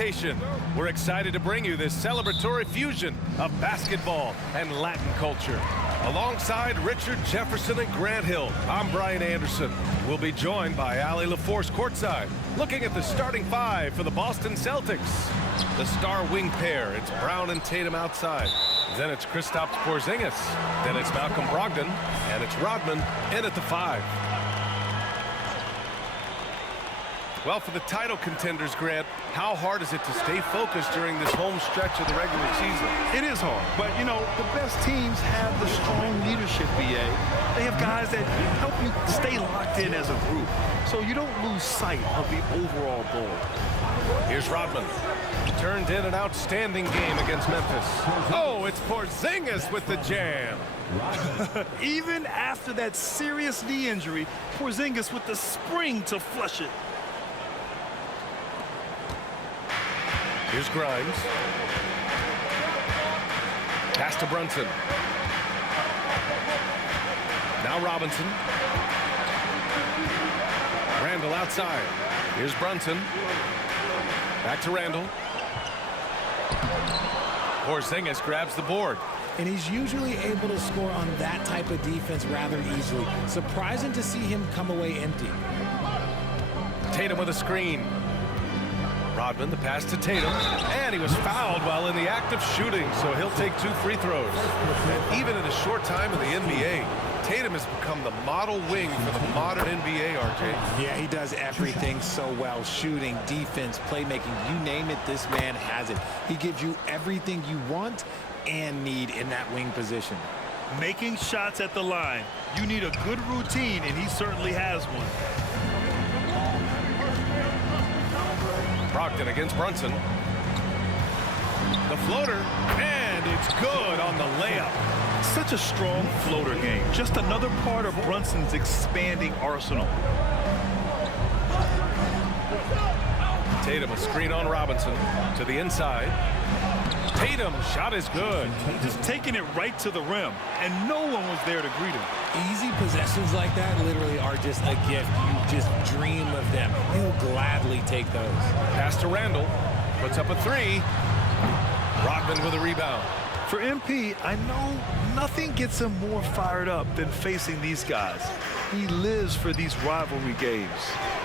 presentation. We're excited to bring you this celebratory fusion of basketball and Latin culture. Alongside Richard Jefferson and Grant Hill, I'm Brian Anderson. We'll be joined by Allie LaForce courtside, looking at the starting five for the Boston Celtics. The star wing pair, it's Brown and Tatum outside. Then it's Kristaps Porzingis. Then it's Malcolm Brogdon. And it's Rodman in at the 5. Well, for the title contenders, Grant, how hard is it to stay focused during this home stretch of the regular season? It is hard, but, you know, the best teams have the strong leadership, BA. They have guys that help you stay locked in as a group, so you don't lose sight of the overall goal. Here's Rodman. Turned in an outstanding game against Memphis. Oh, it's Porzingis with the jam. Even after that serious knee injury, Porzingis with the spring to flush it. Here's Grimes. Pass to Brunson. Now Robinson. Randall outside. Here's Brunson. Back to Randall. Porzingis grabs the board. And he's usually able to score on that type of defense rather easily. Surprising to see him come away empty. Tatum with a screen. Rodman, the pass to Tatum, and he was fouled while in the act of shooting, so he'll take 2 free throws. And even in a short time in the NBA, Tatum has become the model wing for the modern NBA, RJ. Yeah, he does everything so well. Shooting, defense, playmaking, you name it, this man has it. He gives you everything you want and need in that wing position. Making shots at the line. You need a good routine, and he certainly has one. Brogdon against Brunson. The floater, and it's good on the layup. Such a strong floater game. Just another part of Brunson's expanding arsenal. Tatum, a screen on Robinson to the inside. Tatum, shot is good. Just taking it right to the rim, and no one was there to greet him. Easy possessions like that literally are just a gift. You just dream of them. He'll gladly take those. Pass to Randall. Puts up a 3. Rodman with a rebound. For MP, I know nothing gets him more fired up than facing these guys. He lives for these rivalry games.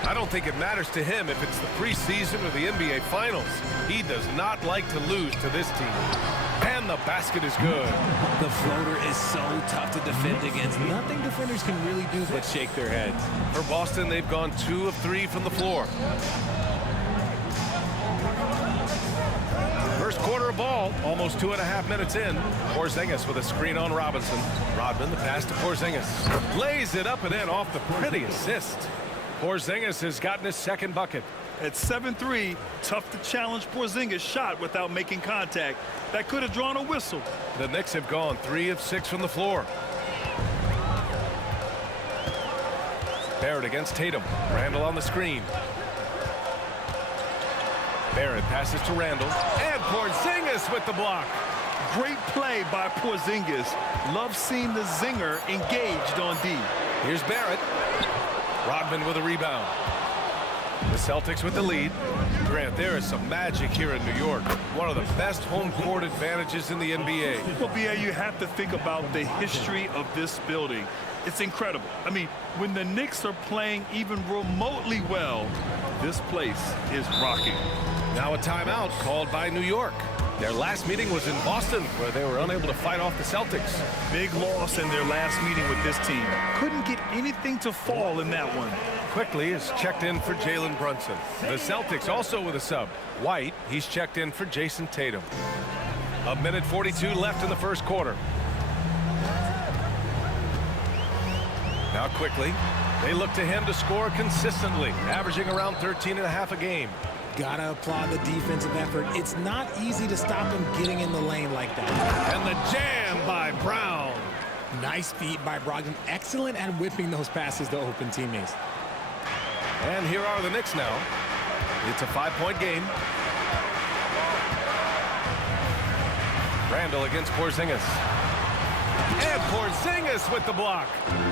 I don't think it matters to him if it's the preseason or the NBA Finals. He does not like to lose to this team. And the basket is good. The floater is so tough to defend against. Nothing defenders can really do but shake their heads. For Boston, they've gone 2 of 3 from the floor. First quarter of ball, almost 2.5 minutes in. Porzingis with a screen on Robinson. Rodman, the pass to Porzingis. Lays it up and in off the pretty assist. Porzingis has gotten his second bucket. At 7-3, tough to challenge Porzingis' shot without making contact. That could have drawn a whistle. The Knicks have gone 3 of 6 from the floor. Barrett against Tatum. Randall on the screen. Barrett passes to Randall. And Porzingis with the block. Great play by Porzingis. Love seeing the zinger engaged on D. Here's Barrett. Rodman with a rebound. The Celtics with the lead. Grant, there is some magic here in New York. One of the best home court advantages in the NBA. Well, B.A., you have to think about the history of this building. It's incredible. I mean, when the Knicks are playing even remotely well, this place is rocking. Now a timeout called by New York. Their last meeting was in Boston, where they were unable to fight off the Celtics. Big loss in their last meeting with this team. Couldn't get anything to fall in that one. Quickly is checked in for Jalen Brunson. The Celtics also with a sub. White, he's checked in for Jason Tatum. 1:42 left in the first quarter. Now quickly, they look to him to score consistently, averaging around 13.5 a game. Gotta applaud the defensive effort. It's not easy to stop him getting in the lane like that. And the jam by Brown. Nice feed by Brogdon. Excellent at whipping those passes to open teammates. And here are the Knicks now. It's a 5-point game. Randall against Porzingis. And Porzingis with the block.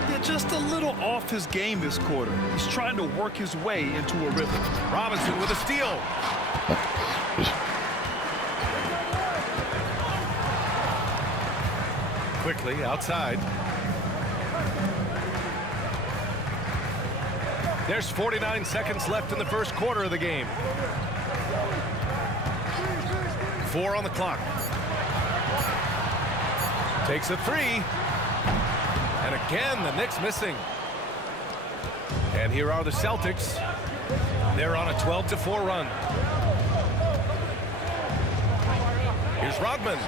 Yeah, just a little off his game this quarter. He's trying to work his way into a rhythm. Robinson with a steal. quickly outside. There's 49 seconds left in the first quarter of the game. 4 on the clock. Takes a 3. And again, the Knicks missing. And here are the Celtics. They're on a 12-4 run. Here's Rodman.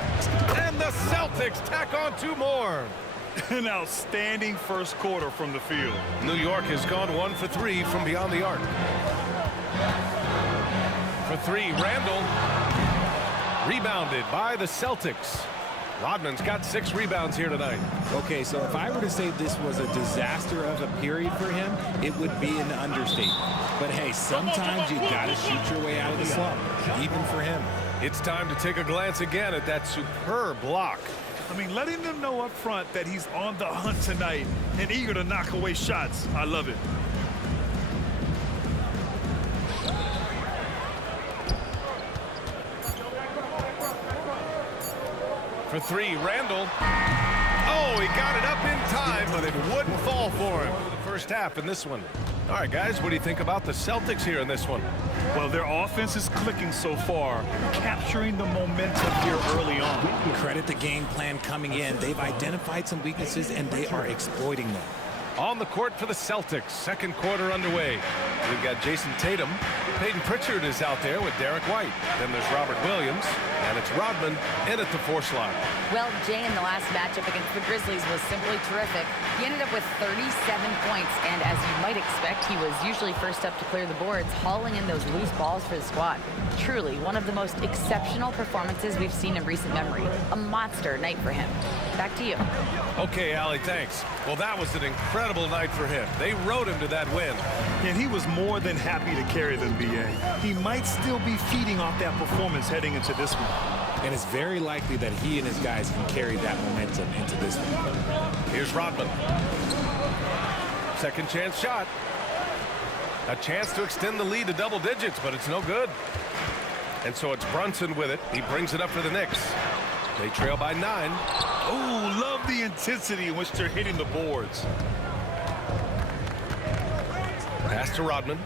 And the Celtics tack on 2 more. An outstanding first quarter from the field. New York has gone 1 for 3 from beyond the arc. For 3, Randall. Rebounded by the Celtics. Rodman's got 6 rebounds here tonight. Okay, so if I were to say this was a disaster of a period for him, it would be an understatement. But hey, sometimes you got to shoot your way out of the slump, even for him. It's time to take a glance again at that superb block. I mean, letting them know up front that he's on the hunt tonight and eager to knock away shots. I love it. For 3, Randall. Oh, he got it up in time, but it wouldn't fall for him. The first half in this one. All right, guys, what do you think about the Celtics here in this one? Well, their offense is clicking so far, capturing the momentum here early on. Credit the game plan coming in. They've identified some weaknesses, and they are exploiting them. On the court for the Celtics, second quarter underway. We've got Jason Tatum. Peyton Pritchard is out there with Derek White. Then there's Robert Williams, and it's Rodman in at the 4 slot. Well, Jay, in the last matchup against the Grizzlies was simply terrific. He ended up with 37 points, and as you might expect, he was usually first up to clear the boards, hauling in those loose balls for the squad. Truly, one of the most exceptional performances we've seen in recent memory. A monster night for him. Back to you. Okay, Allie, thanks. Well, that was an incredible night for him. They rode him to that win. And he was more than happy to carry them, B.A. He might still be feeding off that performance heading into this one. And it's very likely that he and his guys can carry that momentum into this one. Here's Rodman. Second chance shot. A chance to extend the lead to double digits, but it's no good. And so it's Brunson with it. He brings it up for the Knicks. They trail by 9. Oh, love the intensity in which they're hitting the boards. Pass to Rodman.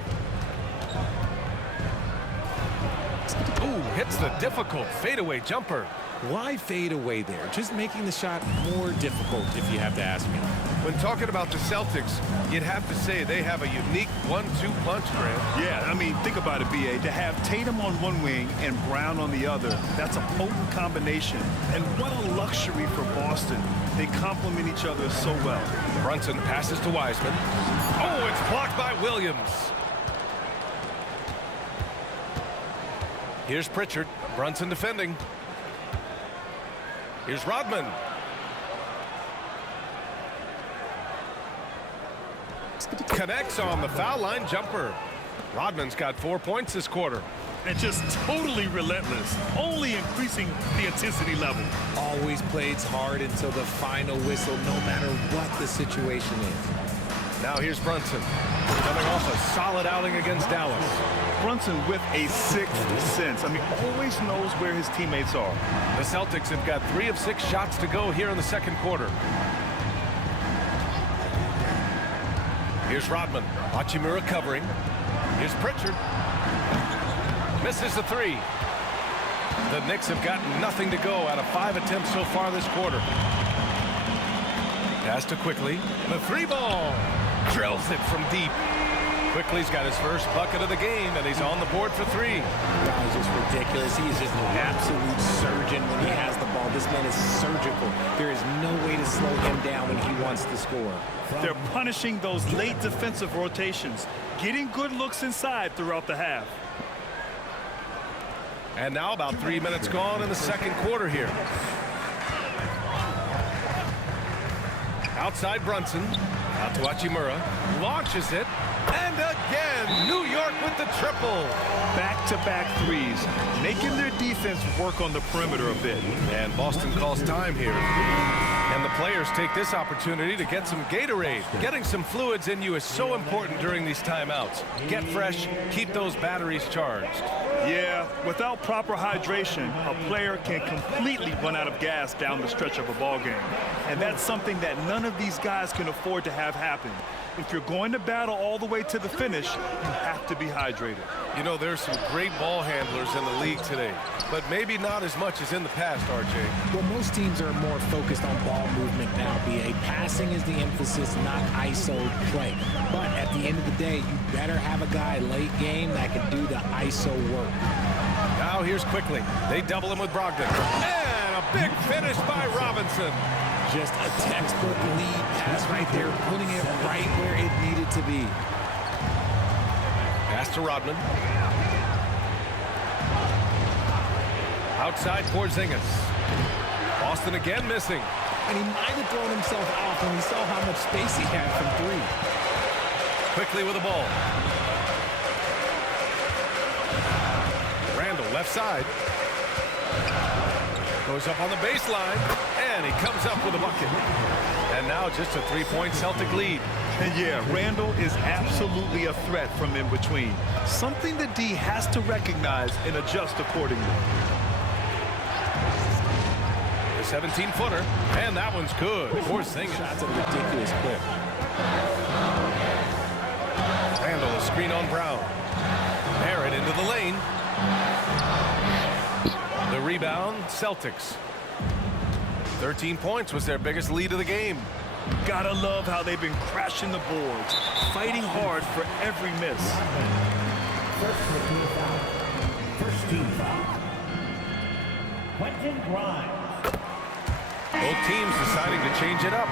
Ooh, hits the difficult fadeaway jumper. Why fade away there? Just making the shot more difficult, if you have to ask me. When talking about the Celtics, you'd have to say they have a unique 1-2 punch, Grant. Yeah, I mean, think about it, B.A. To have Tatum on one wing and Brown on the other, that's a potent combination. And what a luxury for Boston. They complement each other so well. Brunson passes to Wiseman. Oh, it's blocked by Williams. Here's Pritchard. Brunson defending. Here's Rodman. Connects on the foul line jumper. Rodman's got 4 points this quarter. And just totally relentless, only increasing the intensity level. Always plays hard until the final whistle, no matter what the situation is. Now here's Brunson, coming off a solid outing against Dallas. Brunson with a sixth sense. I mean, always knows where his teammates are. The Celtics have got 3 of 6 shots to go here in the second quarter. Here's Rodman. Hachimura covering. Here's Pritchard. Misses the 3. The Knicks have got nothing to go out of 5 attempts so far this quarter. Pass to Quickly. The 3-ball. Drills it from deep. Quickly's got his first bucket of the game, and he's on the board for 3. That was just ridiculous. He is just an absolute surgeon when he has the ball. This man is surgical. There is no way to slow him down when he wants to score. They're punishing those late defensive rotations, getting good looks inside throughout the half. And now about 3 minutes gone in the second quarter here. Outside Brunson. Out to Hachimura. Launches it. And again, New York with the triple. Back-to-back threes, making their defense work on the perimeter a bit. And Boston calls time here. And the players take this opportunity to get some Gatorade. Getting some fluids in you is so important during these timeouts. Get fresh, keep those batteries charged. Yeah, without proper hydration, a player can completely run out of gas down the stretch of a ball game. And that's something that none of these guys can afford to have happen. If you're going to battle all the way to the finish, you have to be hydrated. You know, there's some great ball handlers in the league today, but maybe not as much as in the past, RJ. Well, most teams are more focused on ball movement now, BA. Passing is the emphasis, not ISO play. But at the end of the day, you better have a guy late game that can do the ISO work. Now here's quickly. They double him with Brogdon. And a big finish by Robinson. Just a textbook lead pass right there, putting it right where it needed to be. Pass to Rodman. Outside Porzingis. Boston again missing. And he might have thrown himself off when he saw how much space he had from three. Quickly with the ball. Randall left side. Goes up on the baseline, and he comes up with a bucket. And now just a three-point Celtic lead. And yeah, Randall is absolutely a threat from in between. Something that D has to recognize and adjust accordingly. The 17-footer, and that one's good. Porzingis. That's a ridiculous clip. Randall, a screen on Brown. Barrett into the lane. The rebound, Celtics. 13 points was their biggest lead of the game. Gotta love how they've been crashing the boards, fighting hard for every miss. First team foul. Quentin Grimes. Both teams deciding to change it up.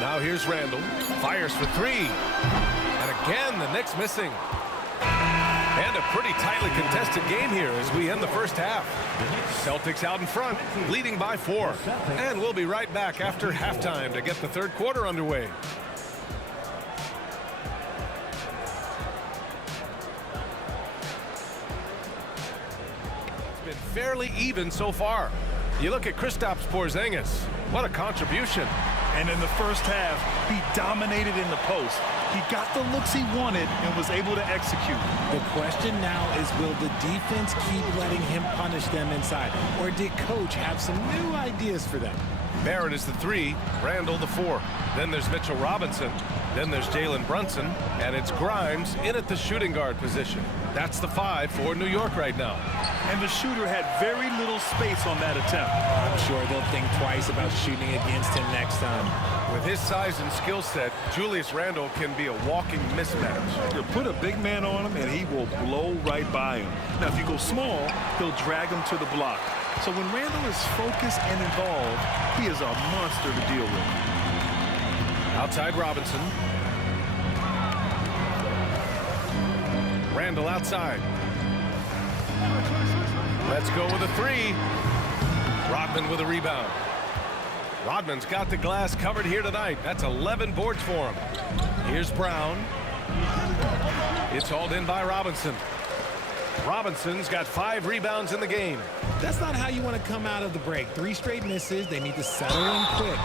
Now here's Randall. Fires for three. And again, the Knicks missing. And a pretty tightly contested game here as we end the first half. Celtics out in front, leading by 4. And we'll be right back after halftime to get the third quarter underway. It's been fairly even so far. You look at Kristaps Porzingis. What a contribution. And in the first half, he dominated in the post. He got the looks he wanted and was able to execute. The question now is, will the defense keep letting him punish them inside? Or did coach have some new ideas for them? Barrett is the 3, Randall the 4. Then there's Mitchell Robinson. Then there's Jalen Brunson. And it's Grimes in at the shooting guard position. That's the 5 for New York right now. And the shooter had very little space on that attempt. I'm sure they'll think twice about shooting against him next time. With his size and skill set, Julius Randle can be a walking mismatch. You put a big man on him and he will blow right by him. Now if you go small, he'll drag him to the block. So when Randle is focused and involved, he is a monster to deal with. Outside Robinson. Randle outside. Let's go with a 3. Rodman with a rebound. Rodman's got the glass covered here tonight. That's 11 boards for him. Here's Brown. It's hauled in by Robinson. Robinson's got 5 rebounds in the game. That's not how you want to come out of the break. 3 straight misses. They need to settle in quick.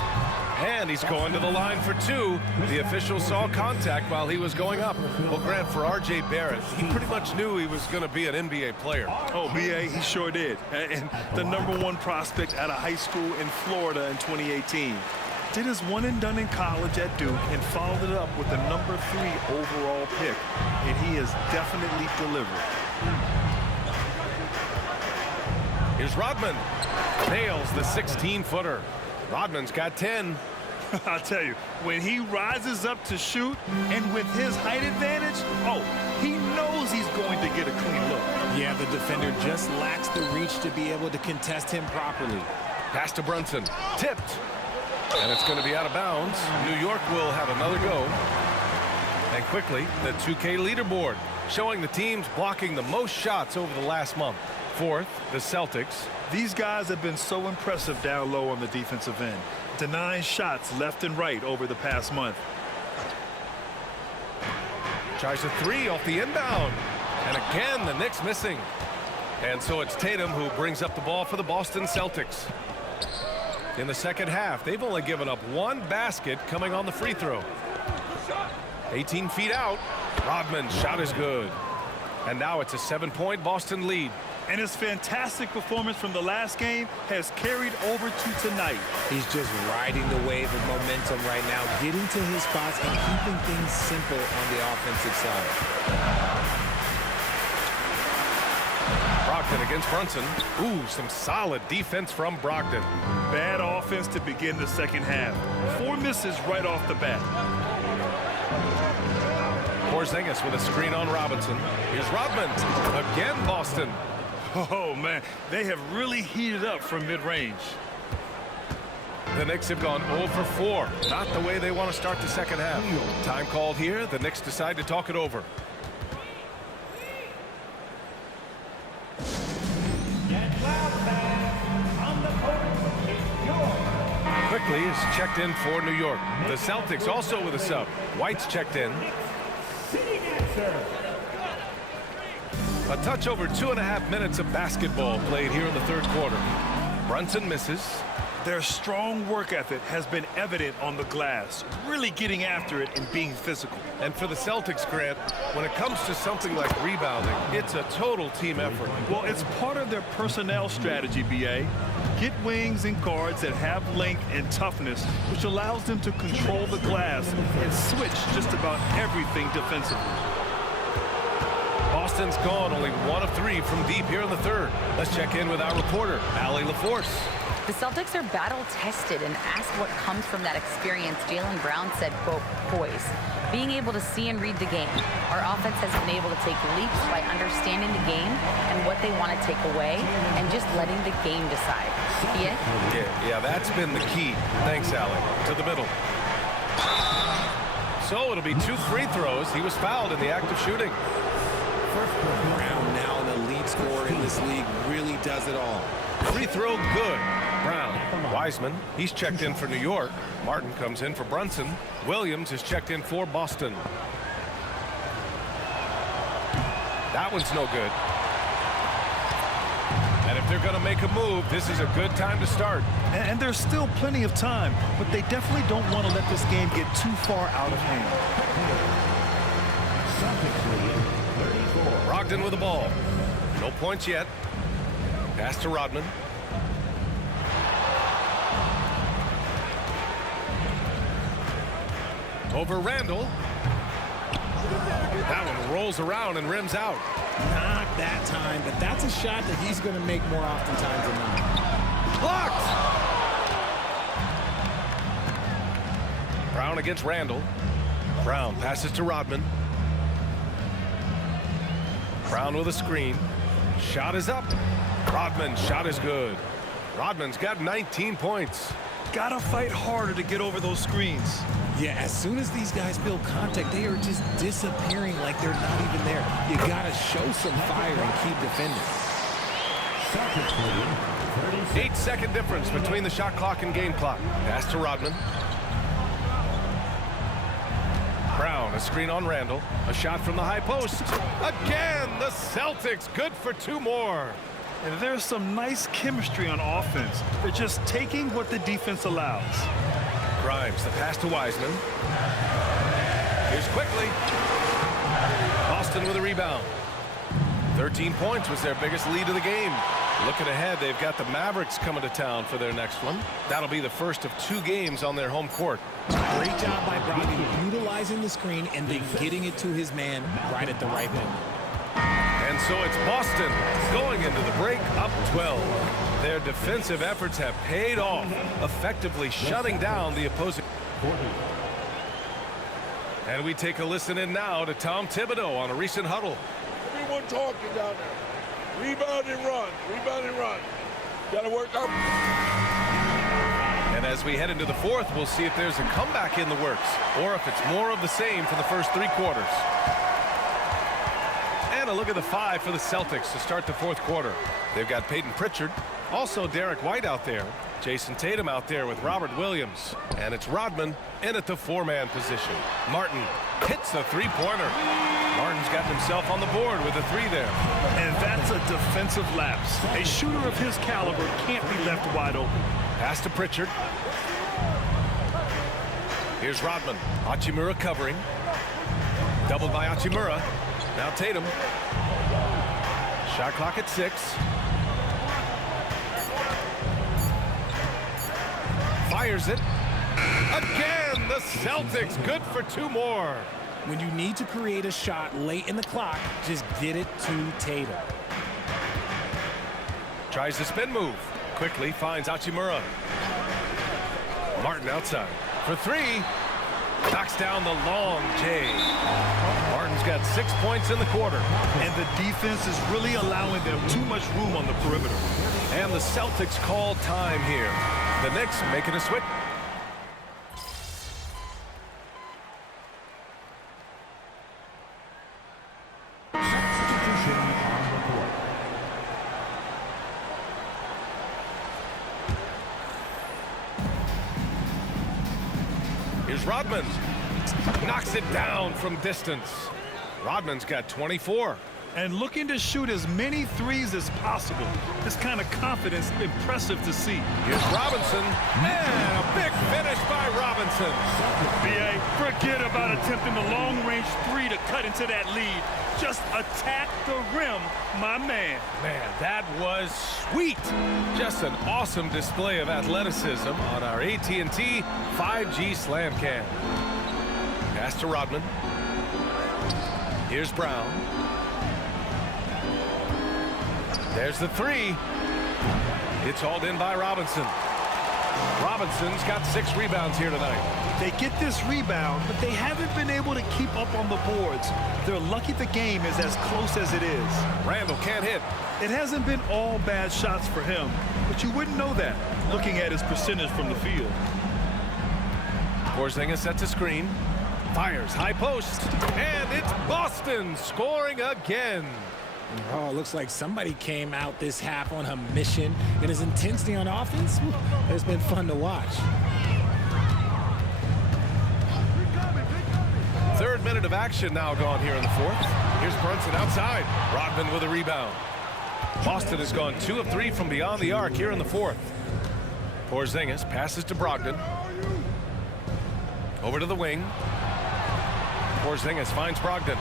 And he's going to the line for 2. The official saw contact while he was going up. Well, Grant, for R.J. Barrett, he pretty much knew he was going to be an NBA player. Oh, B.A., he sure did. And the #1 prospect out of high school in Florida in 2018. Did his one and done in college at Duke and followed it up with the #3 overall pick. And he has definitely delivered. Here's Rodman. Nails the 16-footer. Rodman's got 10. I'll tell you, when he rises up to shoot and with his height advantage, oh, he knows he's going to get a clean look. Yeah, the defender just lacks the reach to be able to contest him properly. Pass to Brunson. Tipped. And it's going to be out of bounds. New York will have another go. And quickly, the 2K leaderboard, showing the teams blocking the most shots over the last month. 4th, the Celtics. These guys have been so impressive down low on the defensive end, denying shots left and right over the past month. Tries a three off the inbound. And again, the Knicks missing. And so it's Tatum who brings up the ball for the Boston Celtics. In the second half, they've only given up one basket coming on the free throw. 18 feet out. Rodman's shot is good. And now it's a 7-point Boston lead. And his fantastic performance from the last game has carried over to tonight. He's just riding the wave of momentum right now, getting to his spots and keeping things simple on the offensive side. Brogdon against Brunson. Ooh, some solid defense from Brogdon. Bad offense to begin the second half. 4 misses right off the bat. Porzingis with a screen on Robinson. Here's Rodman. Again, Boston. Oh, man, they have really heated up from mid-range. The Knicks have gone 0 for 4. Not the way they want to start the second half. Time called here. The Knicks decide to talk it over. Quickly is checked in for New York. The Celtics also with a sub. White's checked in. A touch over 2.5 minutes of basketball played here in the third quarter. Brunson misses. Their strong work ethic has been evident on the glass, really getting after it and being physical. And for the Celtics, Grant, when it comes to something like rebounding, it's a total team effort. Well, it's part of their personnel strategy, B.A. Get wings and guards that have length and toughness, which allows them to control the glass and switch just about everything defensively. Boston's gone only 1 of 3 from deep here in the third. Let's check in with our reporter, Allie LaForce. The Celtics are battle-tested, and asked what comes from that experience, Jaylen Brown said, quote, poise. Being able to see and read the game. Our offense has been able to take leaps by understanding the game and what they want to take away and just letting the game decide. Yeah, that's been the key. Thanks, Allie. To the middle. So it'll be 2 free throws. He was fouled in the act of shooting. Brown, now an elite scorer in this league, really does it all. Free throw good. Brown. Wiseman, he's checked in for New York. Martin comes in for Brunson. Williams is checked in for Boston. That one's no good. And if they're going to make a move, this is a good time to start. And there's still plenty of time, but they definitely don't want to let this game get too far out of hand. Brogdon with the ball. No points yet. Pass to Rodman. Over Randall. That one rolls around and rims out. Not that time, but that's a shot that he's going to make more oftentimes than not. Blocked! Brown against Randall. Brown passes to Rodman. Brown with a screen. Shot is up. Rodman's shot is good. Rodman's got 19 points. Gotta fight harder to get over those screens. Yeah, as soon as these guys feel contact, they are just disappearing like they're not even there. You gotta show some fire and keep defending. 8-second difference between the shot clock and game clock. Pass to Rodman. Brown, a screen on Randall. A shot from the high post. Again, the Celtics good for 2 more. And there's some nice chemistry on offense. They're just taking what the defense allows. Grimes, the pass to Wiseman. Here's quickly. Boston with a rebound. 13 points was their biggest lead of the game. Looking ahead, they've got the Mavericks coming to town for their next one. That'll be the first of 2 games on their home court. Great job by Brogdon utilizing the screen and then getting it to his man right at the right moment. And so it's Boston going into the break up 12. Their defensive efforts have paid off, effectively shutting down the opposing. And we take a listen in now to Tom Thibodeau on a recent huddle. Everyone talking down there. Rebound and run. Rebound and run. Got to work up. And as we head into the fourth, we'll see if there's a comeback in the works or if it's more of the same for the first 3 quarters. And a look at the 5 for the Celtics to start the fourth quarter. They've got Peyton Pritchard, also Derek White out there. Jason Tatum out there with Robert Williams. And it's Rodman in at the four-man position. Martin hits a three-pointer. Martin's gotten himself on the board with a three there. And that's a defensive lapse. A shooter of his caliber can't be left wide open. Pass to Pritchard. Here's Rodman. Hachimura covering. Doubled by Hachimura. Now Tatum. Shot clock at 6. Fires it. Again, the Celtics good for 2 more. When you need to create a shot late in the clock, just get it to Tatum. Tries the spin move. Quickly finds Hachimura. Martin outside. For 3. Knocks down the long J. Martin's got 6 points in the quarter. And the defense is really allowing them too much room on the perimeter. And the Celtics call time here. The Knicks making a switch. Substitution on the court. Here's Rodman. Knocks it down from distance. Rodman's got 24. And looking to shoot as many threes as possible. This kind of confidence, impressive to see. Here's Robinson. And a big finish by Robinson. B.A., forget about attempting the long-range 3 to cut into that lead. Just attack the rim, my man. Man, that was sweet. Just an awesome display of athleticism on our AT&T 5G Slam Cam. Pass to Rodman. Here's Brown. There's the 3. It's hauled in by Robinson. Robinson's got 6 rebounds here tonight. They get this rebound, but they haven't been able to keep up on the boards. They're lucky the game is as close as it is. Randall can't hit. It hasn't been all bad shots for him, but you wouldn't know that looking at his percentage from the field. Porzingis sets a screen. Fires high post. And it's Boston scoring again. Oh, it looks like somebody came out this half on a mission. And his intensity on offense, it's been fun to watch. 3rd minute of action now gone here in the 4th. Here's Brunson outside. Rodman with a rebound. Boston has gone 2 of 3 from beyond the arc here in the 4th. Porzingis passes to Brogdon. Over to the wing. Porzingis finds Brogdon.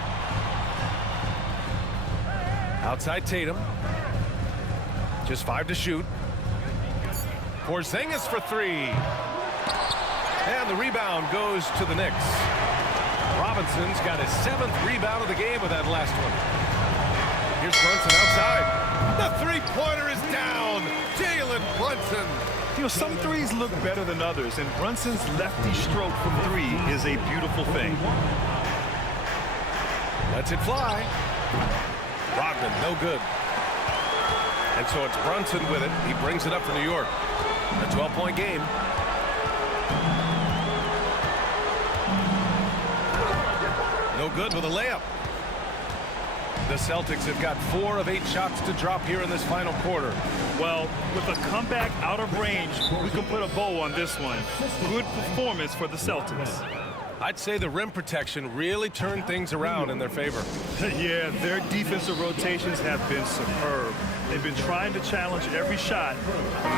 Outside Tatum. Just 5 to shoot. Porzingis for 3. And the rebound goes to the Knicks. Robinson's got his 7th rebound of the game with that last one. Here's Brunson outside. The three-pointer is down. Jalen Brunson. You know, some threes look better than others, and Brunson's lefty stroke from 3 is a beautiful thing. Lets it fly. Rodman, no good. And so it's Brunson with it. He brings it up for New York. A 12-point game. No good with a layup. The Celtics have got 4 of 8 shots to drop here in this final quarter. Well, with a comeback out of range, we can put a bow on this one. Good performance for the Celtics. I'd say the rim protection really turned things around in their favor. Yeah, their defensive rotations have been superb. They've been trying to challenge every shot.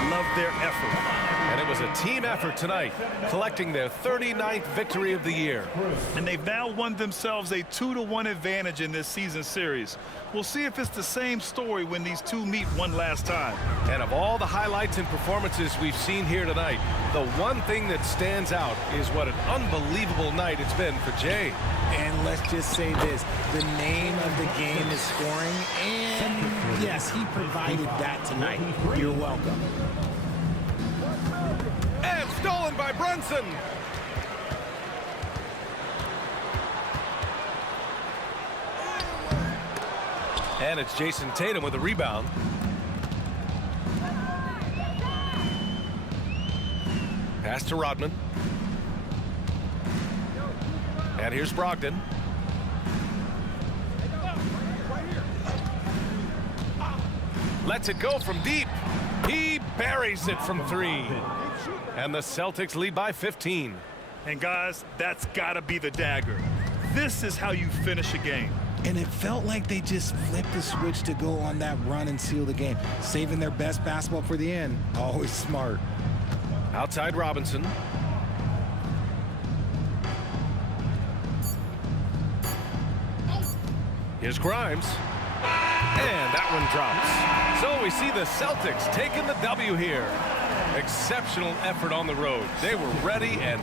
Love their effort. And it was a team effort tonight, collecting their 39th victory of the year. And they've now won themselves a 2-1 advantage in this season series. We'll see if it's the same story when these two meet one last time. And of all the highlights and performances we've seen here tonight, the one thing that stands out is what an unbelievable night it's been for Jay. And let's just say this, the name of the game is scoring, and yes, he provided that tonight. You're welcome. And stolen by Brunson. And it's Jason Tatum with a rebound. Pass to Rodman. And here's Brogdon. Lets it go from deep. He buries it from 3. And the Celtics lead by 15. And guys, that's got to be the dagger. This is how you finish a game. And it felt like they just flipped the switch to go on that run and seal the game. Saving their best basketball for the end. Always smart. Outside Robinson. Here's Grimes. And that one drops. So we see the Celtics taking the W here. Exceptional effort on the road. They were ready and